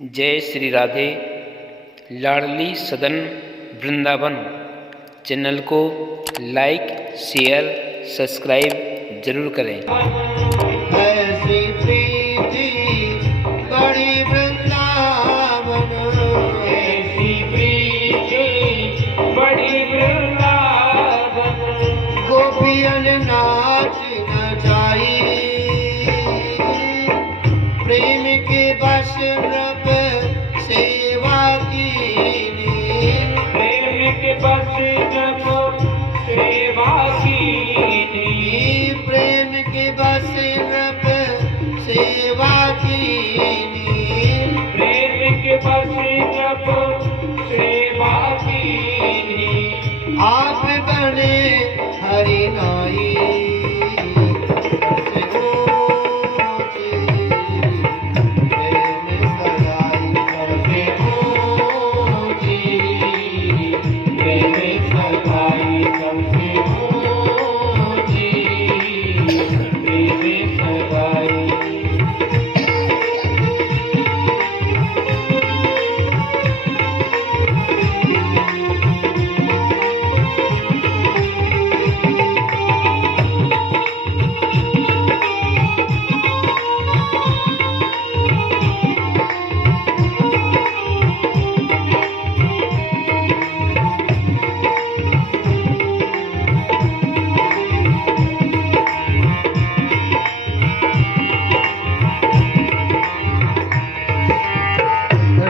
जय श्री राधे। लाडली सदन वृंदावन चैनल को लाइक शेयर सब्सक्राइब जरूर करें। ऐसी प्रीति बड़ी वृंदावन, ऐसी प्रीति बड़ी वृंदावन, गोपियन नाच नचाई, प्रेम के बस नभ सेवा कीनी, प्रेम के बस नभ सेवा कीनी, प्रेम के बस नभ सेवा कीनी, प्रेम के बस नभ सेवा कीनी। आप बने हरि नाई,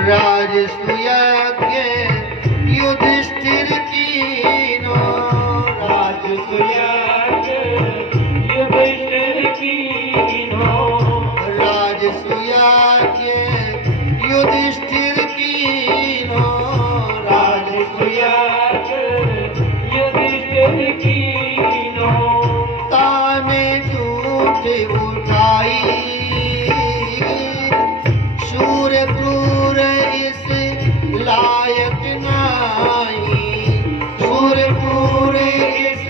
राजसूय युधिष्ठिर कीनो, राजसूय युधिष्ठिर कीनो, राजसूय युधिष्ठिर कीनो, राजसूय युधिष्ठिर कीनो। ताने झूठ उठाई, सूरपुर इस लायक नाई, सूरपुर इस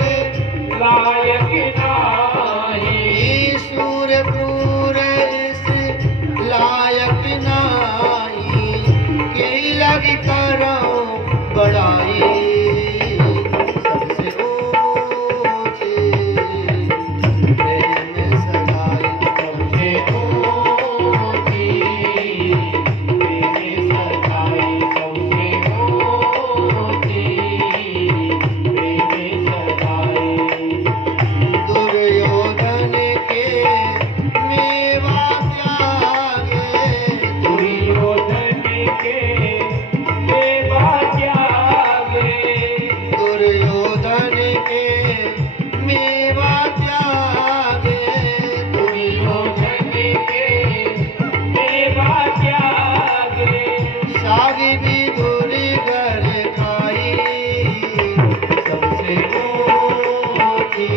लायक नाही, सूरपुर इस लायक नाई, के लग करो बड़ाई, सबसे ऊंची प्रेम सगाई, सबसे ऊंची प्रेम सगाई, सबसे ऊंची प्रेम सगाई। दुर्योधन के मेवा त्यागे, दुर्योधन के सेवा त्यागे, दुर्योधन के मेवा त्यागे, दुर्योधन के सेवा त्यागे। सागी भी दूरी घर खाई, सबसे ऊंची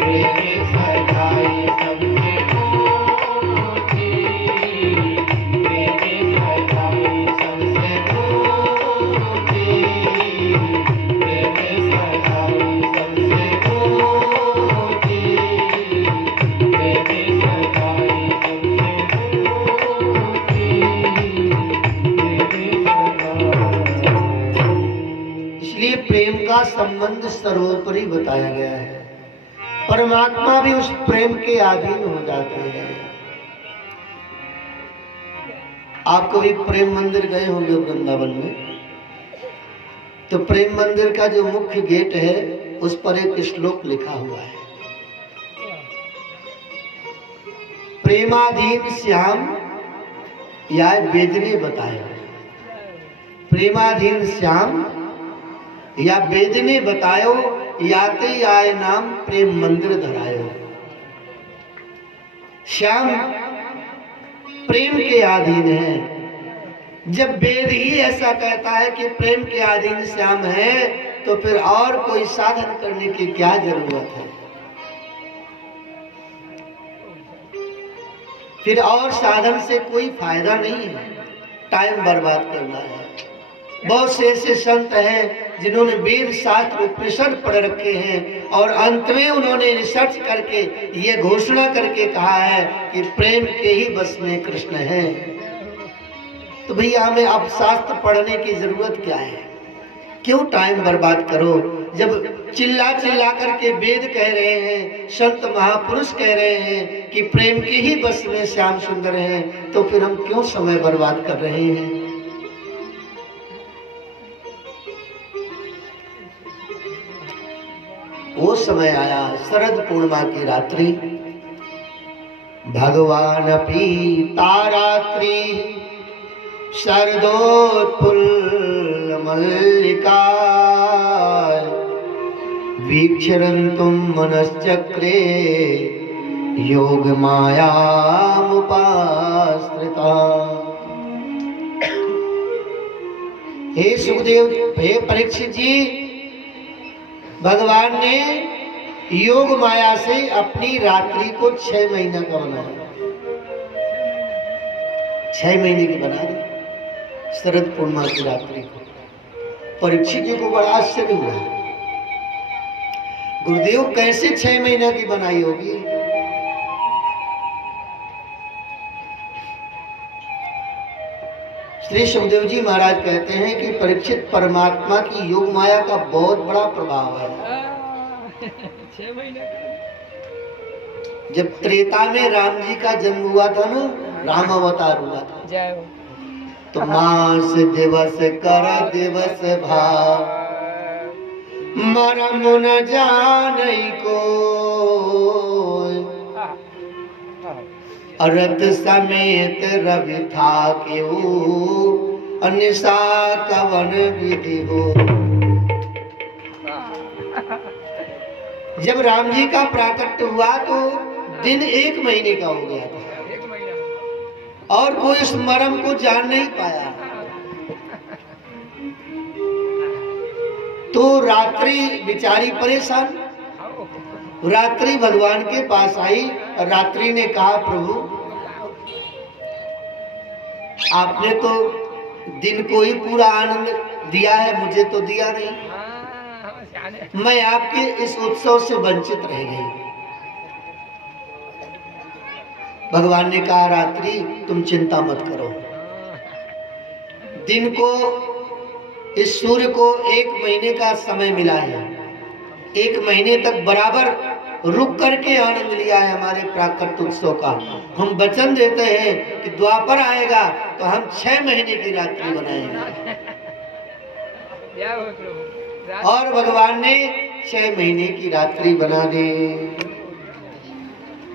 प्रेम सगाई, सबसे ऊंची प्रेम सगाई, सबसे ऊंची प्रेम सगाई, सबसे ऊंची प्रेम सगाई, सबसे ऊंची। इसलिए प्रेम का संबंध सर्वोपरि बताया गया है। परमात्मा भी उस प्रेम के अधीन हो जाते हैं। आप कभी प्रेम मंदिर गए होंगे वृंदावन में, तो प्रेम मंदिर का जो मुख्य गेट है उस पर एक श्लोक लिखा हुआ है, प्रेमाधीन श्याम या वेदने बताया, प्रेमाधीन श्याम या वेदने बतायो, याते आए नाम प्रेम मंदिर धरायो। श्याम प्रेम के अधीन है। जब वेद ही ऐसा कहता है कि प्रेम के अधीन श्याम है, तो फिर और कोई साधन करने की क्या जरूरत है? फिर और साधन से कोई फायदा नहीं है, टाइम बर्बाद करना है। बहुत से ऐसे संत हैं जिन्होंने वेद शास्त्र उपनिषद पढ़ रखे हैं और अंत में उन्होंने रिसर्च करके ये घोषणा करके कहा है कि प्रेम के ही बस में कृष्ण है। तो भैया हमें अब शास्त्र पढ़ने की जरूरत क्या है? क्यों टाइम बर्बाद करो? जब चिल्ला चिल्ला करके वेद कह रहे हैं, संत महापुरुष कह रहे हैं कि प्रेम के ही बस में श्याम सुंदर हैं, तो फिर हम क्यों समय बर्बाद कर रहे हैं? वो समय आया शरद पूर्णिमा की रात्रि, भगवान पीता रात्रि शरदोत्फुल्ल मल्लिका वीक्षरन्तुं मनश्चक्रे योग मायामुपाश्रिता। हे सुखदेव, हे परीक्षित जी, भगवान ने योग माया से अपनी रात्रि को 6 महीना का बनाया, 6 महीने की बना दी शरद पूर्णिमा की रात्रि को। परीक्षित जी को बड़ा आश्चर्य हुआ, गुरुदेव कैसे 6 महीना की बनाई होगी? श्री सुखदेव जी महाराज कहते हैं कि परीक्षित, परमात्मा की योग माया का बहुत बड़ा प्रभाव है। 6 महीने जब त्रेता में राम जी का जन्म हुआ था ना, राम अवतार हुआ था, तो मास दिवस कर दिवस भाव मरम न जानई को रथ समेत रवि था केहू अनिशा कवन विधि हो। जब राम जी का प्राकट्य हुआ तो दिन 1 महीने का हो गया था और कोई इस मर्म को जान नहीं पाया। तो रात्रि बिचारी परेशान, रात्रि भगवान के पास आई और रात्रि ने कहा, प्रभु आपने तो दिन को ही पूरा आनंद दिया है, मुझे तो दिया नहीं, मैं आपके इस उत्सव से वंचित रह गई। भगवान ने कहा, रात्रि तुम चिंता मत करो, दिन को, इस सूर्य को 1 महीने का समय मिला है, 1 महीने तक बराबर रुक करके आनंद लिया है हमारे प्राकट्य उत्सव का। हम वचन देते हैं कि द्वापर आएगा तो हम 6 महीने की रात्रि बनाएंगे। और भगवान ने 6 महीने की रात्रि बना दी।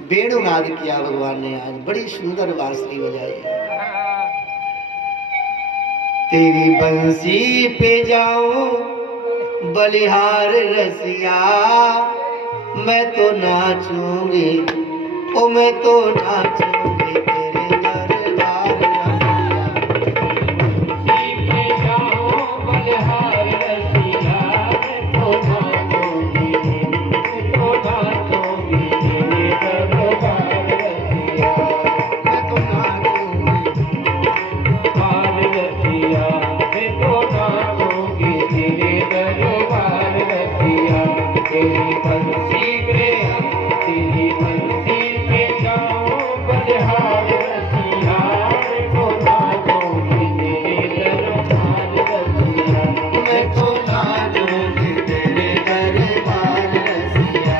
वेणुनाद किया भगवान ने, आज बड़ी सुंदर बांसुरी बजाई। तेरी बंसी पे जाऊं बलिहार रसिया, मैं तो नाचूंगी, ओ मैं तो नाचूंगी तेरे दरबार रसिया। बंसी पे जाऊं बलिहार रसिया, मैं तो नाचूंगी तेरे दरबार रसिया। मैं तो नाचूंगी बार रसिया, मैं तो नाचूंगी तेरे दरबार रसिया। तेरी बंसी पे जाऊं बलिहार रसिया, मैं तो नाचूंगी तेरे दरबार रसिया। मैं तो नाचूंगी तेरे दरबार रसिया।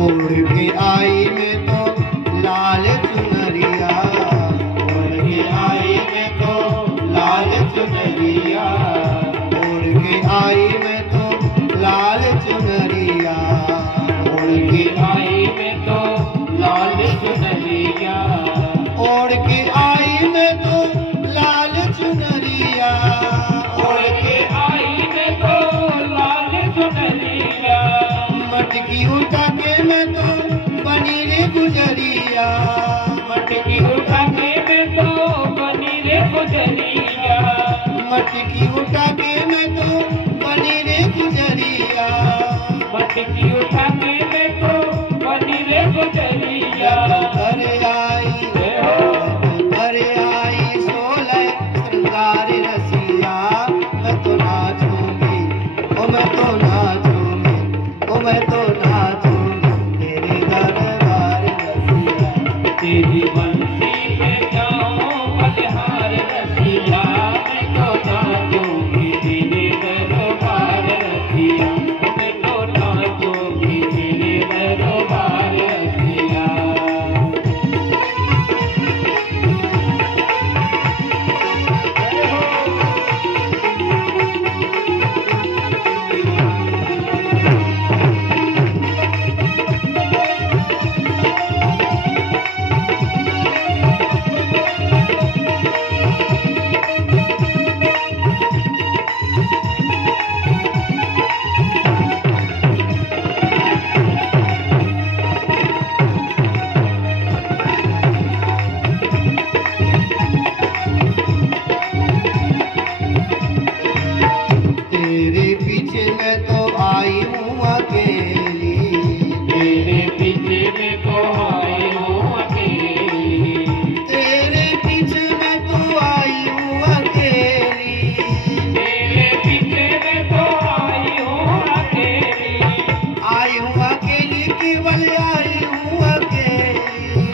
ओढ़ के आई मैं तो लाल चुनरिया, ओढ़ के आई मैं तो लाल चुनरिया, ओढ़ के आई मैं तो लाल चुनरिया, ओढ़ के आई मैं तो लाल चुनरिया, ओढ़ के आई मैं तो लाल चुनरिया, ओढ़ के आई मैं तो लाल चुनरिया। मटकी उठा के मैं तो बनी रे गुजरिया, मटकी उठा के मैं तो बनी रे गुजरिया, मटकी उठा के मैं तो बनी रे गुजरिया। मटकी उठा के मैं तो रसिया घर आई, घर आई 16 श्रृंगार रसिया। मैं तो नाचूंगी, ओ मैं तो नाचूंगी, ओ मैं तो नाचूंगी तेरे दरबार रसिया। तेरी बंसी पे जाऊं बलिहार रसिया, मैं तो नाचूंगी तेरे दरबार रसिया, मैं तो नाचूंगी तेरे दरबार रसिया। तेरे पीछे मैं तो आई हूँ अकेली, तेरे पीछे मैं तो आई हूँ अकेली, तेरे पीछे मैं तो आई हूँ अकेली। तेरे पीछे मैं तो आई हूँ अकेली, आई हूँ अकेली केवल आई हूँ अकेली।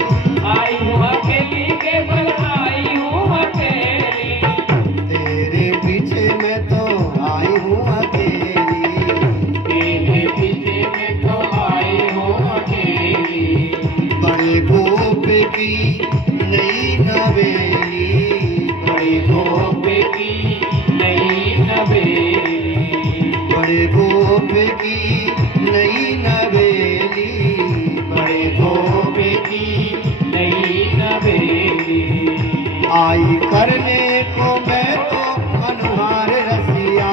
आई हूँ अकेली केवल आई हूँ अकेली। तेरे पीछे मैं तो आई हूँ अकेली, तेरे पीछे मैं तो आई हूँ अकेली। बड़े गोप की नई नवेली, बड़े गोप की नई नवेली, बड़े गोप की नई नवेली, बड़े गोप की नई नवेली। आई करने को मैं तो मनोहार रसिया,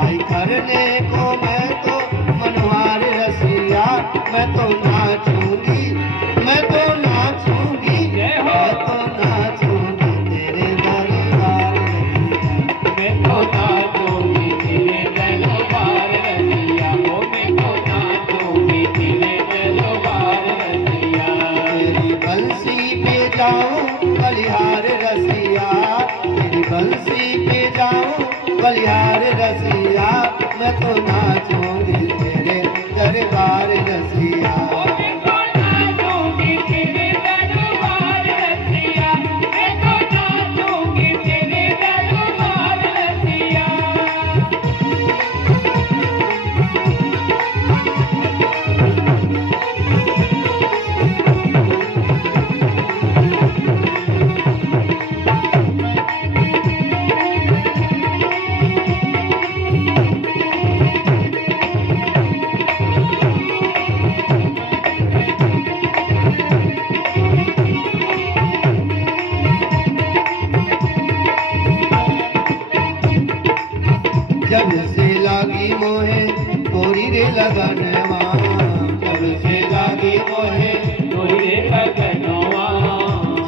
आई करने को मैं तो मनोहार रसिया। मैं तो नाचूंगी, मैं तो नाचूंगी, जय हो। मैं तो नाचूंगी तेरे दरबार रसिया। मैं तो नाचूंगी तेरे दरबार रसिया, ओ मैं तो नाचूंगी तेरे दरबार रसिया। तेरी बंसी पे जाऊं बलिहार रसिया, तेरी बंसी पे जाऊं बलिहार रसिया। मैं तो नाचूंगी तेरे दरबार रसिया। ओ मैं तो नाचूंगी तेरे दरबार रसिया, मैं तो नाचूंगी तेरे दरबार रसिया। जब से लागी मोहे गोरी रे लगनवा, जब से लागी मोहे तोरे लगनवा,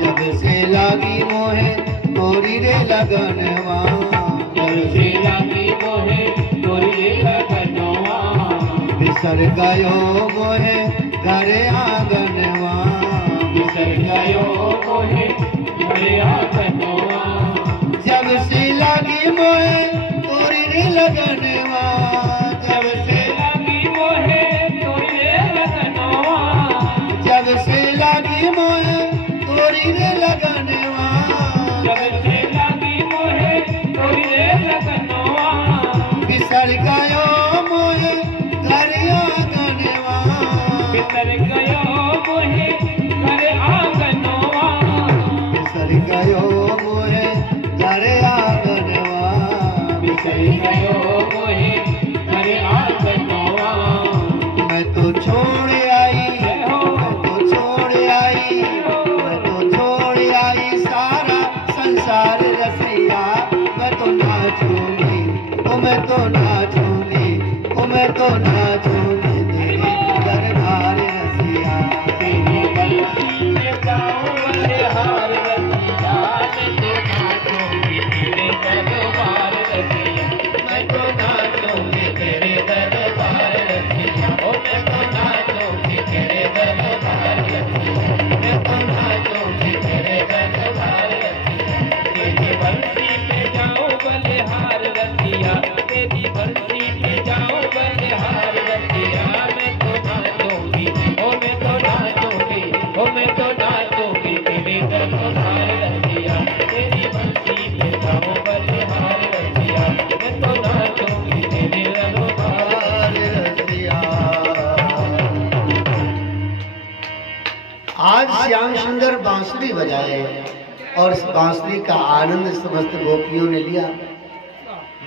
जब से लागी मोहे गोरी रे लगनवा। जब से लागी मोहे तोरे लगनवा, बिसर गयो मोहे घर आंगनवा, बिसर गयो मोहे घरे आंगनवा। जब से लागी मोहे गोरी रे लगनवा, जब से लागी मोहे तोरे लगनवा, जब से लागी मोहे गोरी रे लगनवा। जब से लागी मोहे तोरे लगनवा, बिसर गयो मोहे घर आंगनवा, बिसर गयो मोहे घरे आंगनवा, बिसर गयो मोहे घर आंगनवा। बिसर गयो मोहे घरे आंगनवा। मैं तो छोड़ आई, मैं तो छोड़ आई, मैं तो छोड़ आई सारा संसार रसिया। मैं तो नाचूंगी, ओ मैं तो नाचूंगी, ओ मैं तो नाचूंगी तेरे दरबार रसिया। तेरी बंसी में जाऊं बलिहार रसिया, मैं तो नाचूंगी तेरे दरबार रसिया, मैं तो नाचूंगी तेरे दरबार रसिया, ओ मैं तो नाचूंगी तेरे दरबार रसिया। आज श्याम सुंदर बांसुरी बजाए और इस बांसुरी का आनंद समस्त गोपियों ने लिया।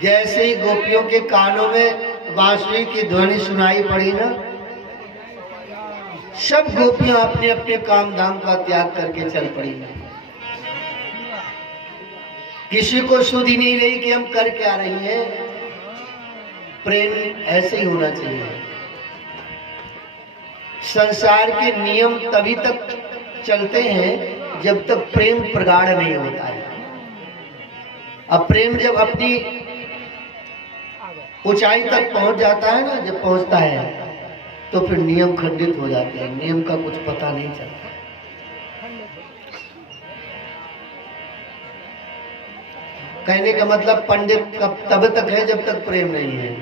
जैसे ही गोपियों के कानों में बांसुरी की ध्वनि सुनाई पड़ी ना, सब गोपियां अपने अपने काम धाम का त्याग करके चल पड़ी। किसी को सुध ही नहीं रही कि हम कर क्या रही हैं। प्रेम ऐसे ही होना चाहिए। संसार के नियम तभी तक चलते हैं जब तक प्रेम प्रगाढ़ नहीं होता है। अब प्रेम जब अपनी ऊंचाई तक पहुंच जाता है ना, जब पहुंचता है तो फिर नियम खंडित हो जाते हैं, नियम का कुछ पता नहीं चलता। कहने का मतलब पंडित तब तक है जब तक प्रेम नहीं है,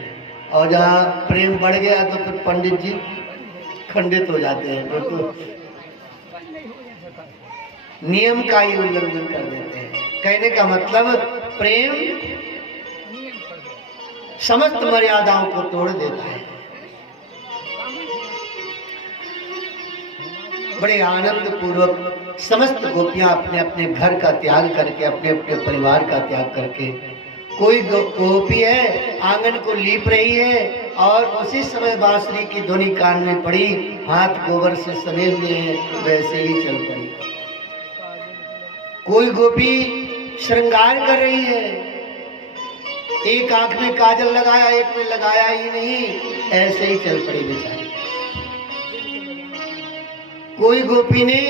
और जहाँ प्रेम बढ़ गया तो फिर पंडित जी खंडित हो जाते हैं, तो नियम का ही उल्लंघन कर देते हैं। कहने का मतलब प्रेम समस्त मर्यादाओं को तोड़ देता है। बड़े आनंद पूर्वक समस्त गोपियां अपने अपने घर का त्याग करके, अपने अपने परिवार का त्याग करके, कोई गोपी है आंगन को लीप रही है और उसी समय बांसुरी की ध्वनि कान में पड़ी, हाथ गोबर से सने हुए हैं, वैसे ही चल पड़ी। कोई गोपी श्रृंगार कर रही है, एक आंख में काजल लगाया, एक में लगाया ही नहीं, ऐसे ही चल पड़ी बेचारी। कोई गोपी ने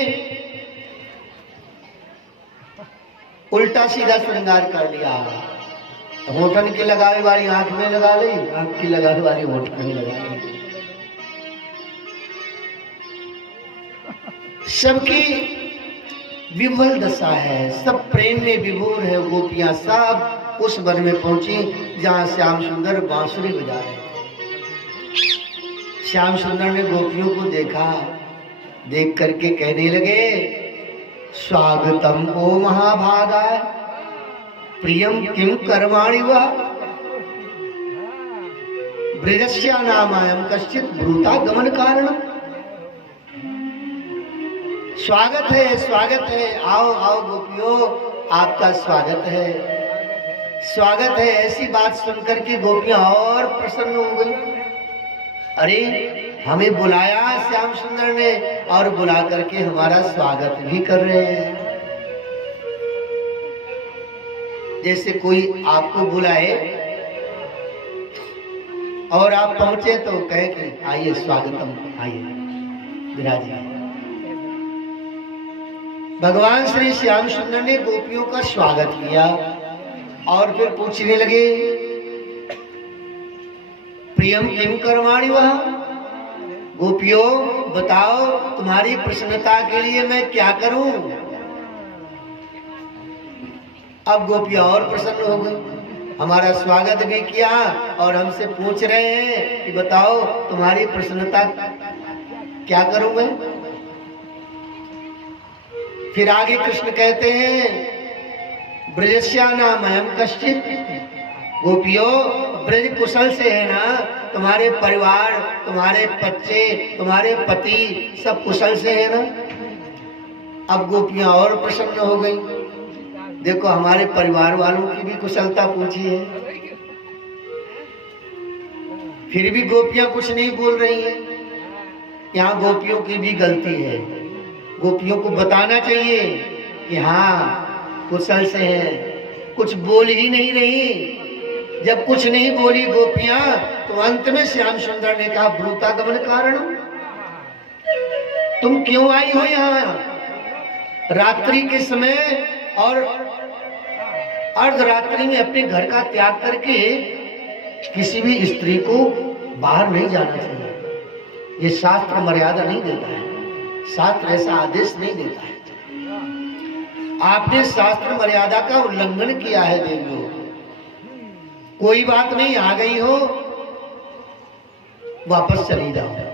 उल्टा सीधा श्रृंगार कर लिया, होठन की लगावे वाली आंख में लगा ली, आंख की लगावे वाली होठन में लगा ली। सबकी विफल दशा है, सब प्रेम में विभोर है। गोपियां सब उस वन में पहुंची जहां श्याम सुंदर बांसुरी बजा रहे थे। श्याम सुंदर ने गोपियों को देखा, देख करके कहने लगे, स्वागतम ओ महाभागा प्रियम किम कर्माणि वा ब्रजस्या नामायम कश्चित ब्रूता गमन कारणम। स्वागत है, स्वागत है, आओ आओ गोपियों, आपका स्वागत है, स्वागत है। ऐसी बात सुनकर के गोपियां और प्रसन्न हो गई। अरे हमें बुलाया श्याम सुंदर ने और बुला करके हमारा स्वागत भी कर रहे हैं। जैसे कोई आपको बुलाए और आप पहुंचे तो कहे कि आइए स्वागतम, आइए विराजिए। भगवान श्री श्याम सुंदर ने गोपियों का स्वागत किया और फिर पूछने लगे, प्रियम किम कर्माणि वह, गोपियों बताओ तुम्हारी प्रसन्नता के लिए मैं क्या करूं। अब गोपियां और प्रसन्न हो गई, हमारा स्वागत भी किया और हमसे पूछ रहे हैं कि बताओ तुम्हारी प्रसन्नता क्या करूं मैं। फिर आगे कृष्ण कहते हैं, ब्रजस्या नामयम कश्चित, गोपियों ब्रज कुशल से है ना, तुम्हारे परिवार, तुम्हारे बच्चे, तुम्हारे पति सब कुशल से है ना। अब गोपियां और प्रसन्न हो गई, देखो हमारे परिवार वालों की भी कुशलता पूछी है। फिर भी गोपियां कुछ नहीं बोल रही हैं। यहाँ गोपियों की भी गलती है, गोपियों को बताना चाहिए कि हाँ कुशल से है, कुछ बोल ही नहीं रही। जब कुछ नहीं बोली गोपियां तो अंत में श्याम सुंदर ने कहा, ब्रूता गमन कारण, तुम क्यों आई हो यहाँ रात्रि के समय और अर्धरात्रि में अपने घर का त्याग करके। किसी भी स्त्री को बाहर नहीं जाना चाहिए, ये शास्त्र मर्यादा नहीं देता है, शास्त्र ऐसा आदेश नहीं देता है। आपने शास्त्र मर्यादा का उल्लंघन किया है देवियों। कोई बात नहीं, आ गई हो वापस चली जाओ,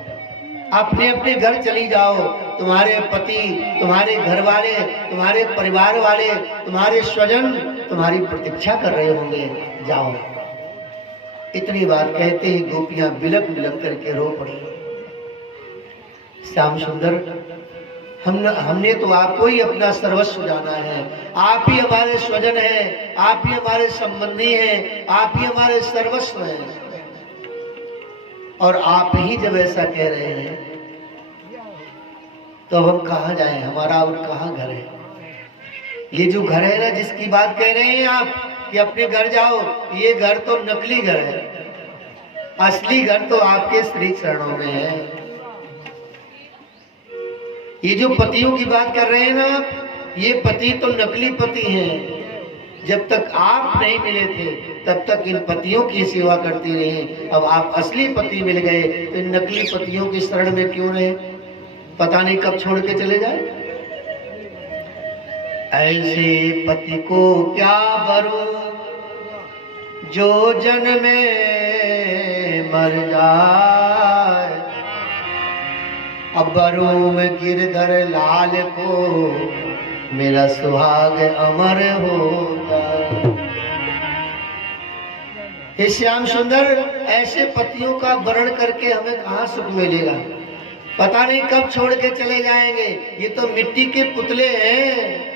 अपने अपने घर चली जाओ। तुम्हारे पति, तुम्हारे घर वाले, तुम्हारे परिवार वाले, तुम्हारे स्वजन तुम्हारी प्रतीक्षा कर रहे होंगे, जाओ। इतनी बात कहते ही गोपियां बिलक बिलक करके रो पड़ी। श्याम सुंदर हमने तो आपको ही अपना सर्वस्व जाना है। आप ही हमारे स्वजन हैं, आप ही हमारे संबंधी हैं, आप ही हमारे सर्वस्व हैं। और आप ही जब ऐसा कह रहे हैं तो हम कहाँ जाएं? हमारा और कहाँ घर है? ये जो घर है ना, जिसकी बात कह रहे हैं आप कि अपने घर जाओ, ये घर तो नकली घर है। असली घर तो आपके श्री चरणों में है। ये जो पतियों की बात कर रहे हैं ना आप, ये पति तो नकली पति हैं। जब तक आप नहीं मिले थे तब तक इन पतियों की सेवा करती रही। अब आप असली पति मिल गए तो इन नकली पतियों की शरण में क्यों रहे? पता नहीं कब छोड़ के चले जाए। ऐसे पति को क्या बरू जो जन्म में मर जाए। अब बरू में गिरधर लाल को मेरा सुहाग अमर हो जाए। हे श्याम सुंदर, ऐसे पतियों का वर्ण करके हमें कहाँ सुख मिलेगा? पता नहीं कब छोड़ के चले जाएंगे। ये तो मिट्टी के पुतले हैं,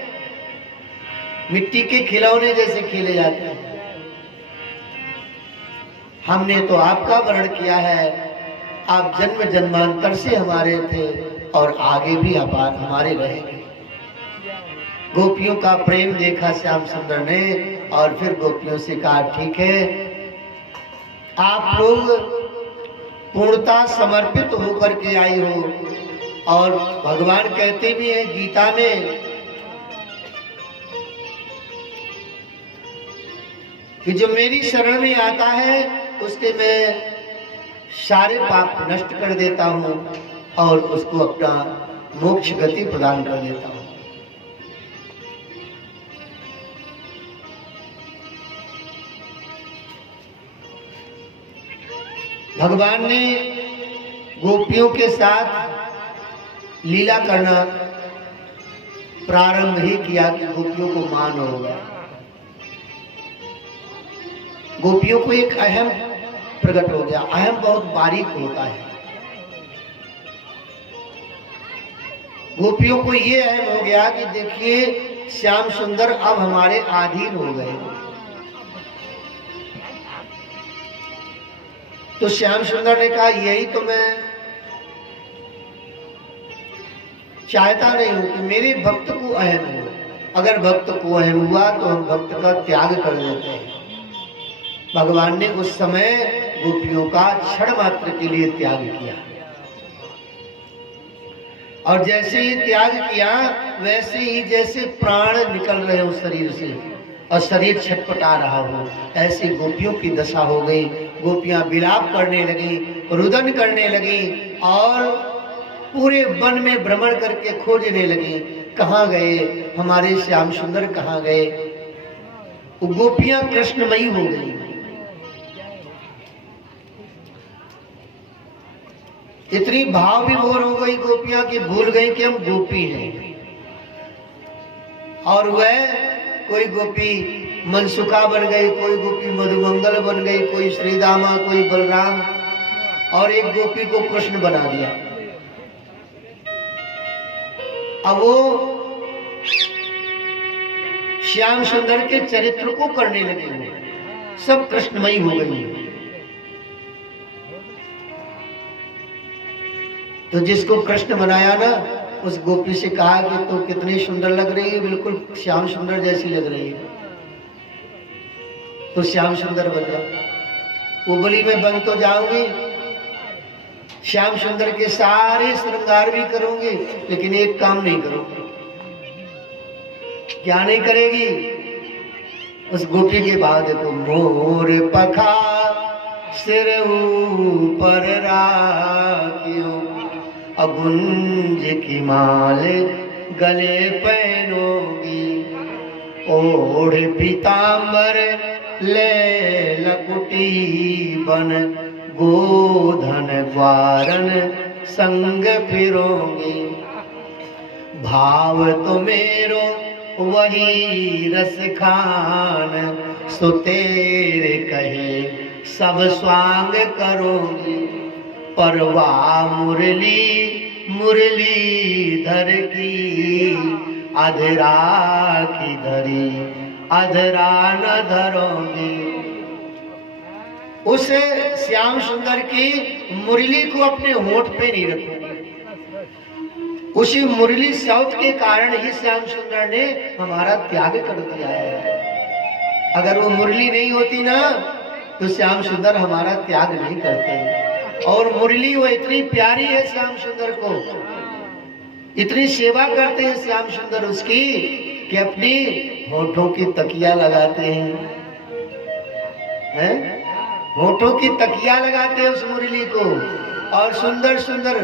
मिट्टी के खिलौने जैसे खेले जाते हैं। हमने तो आपका वर्ण किया है। आप जन्म जन्मांतर से हमारे थे और आगे भी आप हमारे रहेंगे। गोपियों का प्रेम देखा श्याम सुंदर ने और फिर गोपियों से कहा, ठीक है, आप लोग पूर्णता समर्पित होकर के आई हो। और भगवान कहते भी हैं गीता में कि जो मेरी शरण में आता है उसके मैं सारे पाप नष्ट कर देता हूं और उसको अपना मोक्ष गति प्रदान कर देता हूं। भगवान ने गोपियों के साथ लीला करना प्रारंभ ही किया कि गोपियों को मान हो गया। गोपियों को एक अहम प्रकट हो गया। अहम बहुत बारीक होता है। गोपियों को ये अहम हो गया कि देखिए श्याम सुंदर अब हमारे अधीन हो गए। तो श्याम सुंदर ने कहा, यही तो मैं चाहता नहीं हूं कि मेरे भक्त को अहम हो। अगर भक्त को अहम हुआ तो हम भक्त का त्याग कर देते हैं। भगवान ने उस समय गोपियों का क्षण मात्र के लिए त्याग किया और जैसे ही त्याग किया वैसे ही जैसे प्राण निकल रहे हो शरीर से और शरीर छटपटा रहा हो, ऐसी गोपियों की दशा हो गई। गोपियां विलाप करने लगी, रुदन करने लगी और पूरे वन में भ्रमण करके खोजने लगी, कहाँ गए हमारे श्याम सुंदर, कहाँ गए। वो गोपियां कृष्णमयी हो गई। इतनी भाव विभोर हो गई गोपियां कि भूल गई कि हम गोपी हैं। और वह कोई गोपी मनसुखा बन गई, कोई गोपी मधुमंगल बन गई, कोई श्रीदामा, कोई बलराम, और एक गोपी को कृष्ण बना दिया। अब वो श्याम सुंदर के चरित्र को करने लगे, सब कृष्णमयी हो गई। तो जिसको कृष्ण बनाया ना, उस गोपी से कहा कि तो कितनी सुंदर लग रही है, बिल्कुल श्याम सुंदर जैसी लग रही है। तो श्याम सुंदर बन गया। वो बोली मैं बन तो जाऊंगी, श्याम सुंदर के सारे श्रृंगार भी करूंगी, लेकिन एक काम नहीं करूंगी। क्या नहीं करेगी? उस गोपी के बाद देखो, मोर पखा सिर ऊपर राखियो, अगुंज की माल गले पहनोगी, ओढ़ पीतांबर ले लकुटी बन, गोधन ग्वारन संग फिरोगी। भाव तो मेरो वही रस खान, सो तेरे कहे सब स्वांग करोगी। परवा मुरली मुरली धर की अधरा की धरी अधरा न धरोगे। उस श्याम सुंदर की मुरली को अपने होठ पे नहीं रखोगे। उसी मुरली शब्द के कारण ही श्याम सुंदर ने हमारा त्याग कर दिया है। अगर वो मुरली नहीं होती ना तो श्याम सुंदर हमारा त्याग नहीं करते। और मुरली वो इतनी प्यारी है श्याम सुंदर को, इतनी सेवा करते हैं श्याम सुंदर उसकी कि अपनी होठों की तकिया लगाते हैं, होठों की तकिया लगाते हैं उस मुरली को और सुंदर सुंदर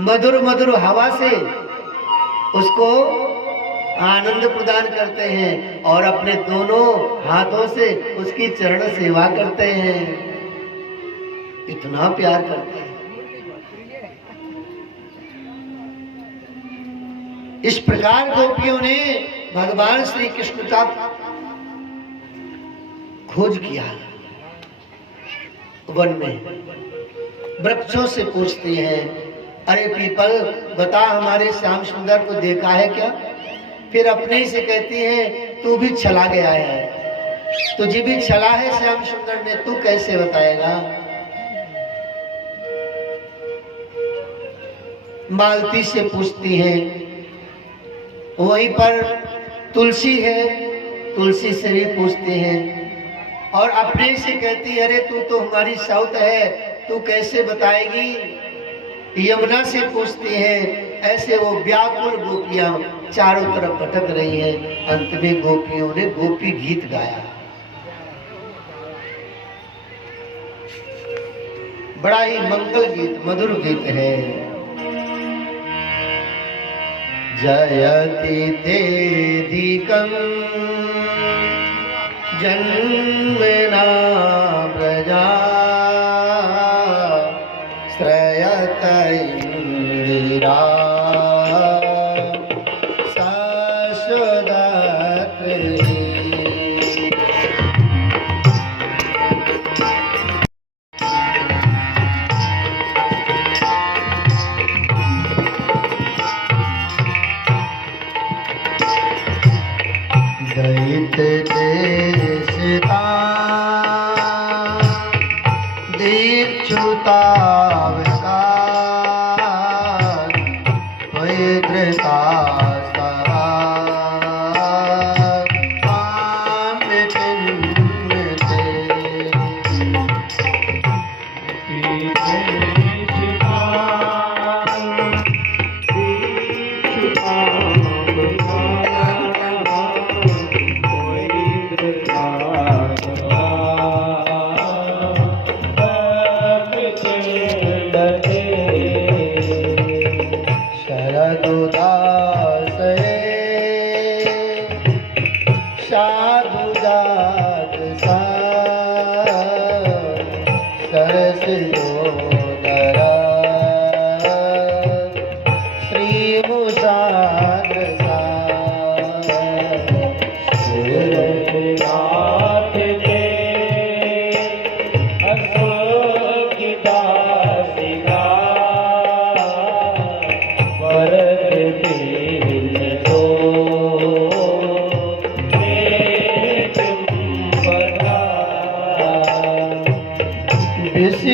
मधुर मधुर हवा से उसको आनंद प्रदान करते हैं और अपने दोनों हाथों से उसकी चरण सेवा करते हैं। इतना प्यार करते हैं। इस प्रकार गोपियों ने भगवान श्री कृष्ण का खोज किया। वन में वृक्षों से पूछते हैं, अरे पीपल बता हमारे श्याम सुंदर को देखा है क्या? फिर अपने ही से कहती है, तू भी चला गया है, तुझे भी चला है श्याम सुंदर ने, तू कैसे बताएगा? मालती से पूछती हैं, वहीं पर तुलसी है, तुलसी से भी पूछते हैं और अपने से कहती है, अरे तू तो हमारी साउथ है, तू कैसे बताएगी? यमुना से पूछती हैं। ऐसे वो व्याकुल गोपियां चारों तरफ भटक रही हैं। अंत में गोपियों ने गोपी गीत गाया। बड़ा ही मंगल गीत, मधुर गीत है। जयति तेधिकं जन्मना प्रजा श्रयत इंदिरा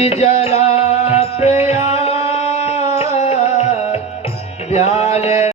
जय